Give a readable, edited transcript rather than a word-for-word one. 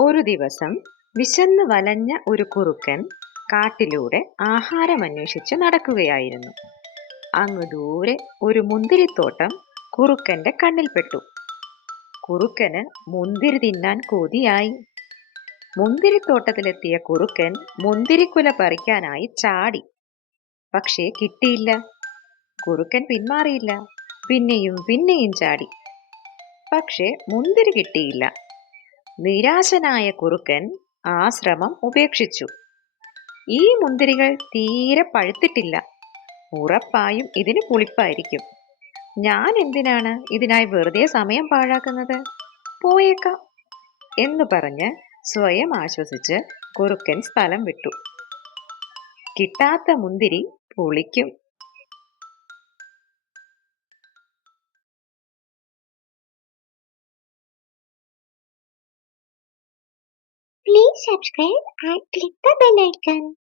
ഒരു ദിവസം വിശന്ന് വലഞ്ഞ ഒരു കുറുക്കൻ കാട്ടിലൂടെ ആഹാരമന്വേഷിച്ച് നടക്കുകയായിരുന്നു. അങ്ങ് ദൂരെ ഒരു മുന്തിരിത്തോട്ടം കുറുക്കന്റെ കണ്ണിൽപ്പെട്ടു. കുറുക്കന് മുന്തിരി തിന്നാൻ കൊതിയായി. മുന്തിരിത്തോട്ടത്തിലെത്തിയ കുറുക്കൻ മുന്തിരിക്കുല പറിക്കാനായി ചാടി. പക്ഷേ കിട്ടിയില്ല. കുറുക്കൻ പിന്മാറിയില്ല. പിന്നെയും പിന്നെയും ചാടി. പക്ഷേ മുന്തിരി കിട്ടിയില്ല. നിരാശനായ കുറുക്കൻ ആ ശ്രമം ഉപേക്ഷിച്ചു. ഈ മുന്തിരികൾ തീരെ പഴുത്തിട്ടില്ല. ഉറപ്പായും ഇതിന് പുളിപ്പായിരിക്കും. ഞാൻ എന്തിനാണ് ഇതിനായി വെറുതെ സമയം പാഴാക്കുന്നത്? പോയേക്കാം എന്ന് പറഞ്ഞ് സ്വയം ആശ്വസിച്ച് കുറുക്കൻ സ്ഥലം വിട്ടു. കിട്ടാത്ത മുന്തിരി പുളിക്കും. Please subscribe and click the bell icon.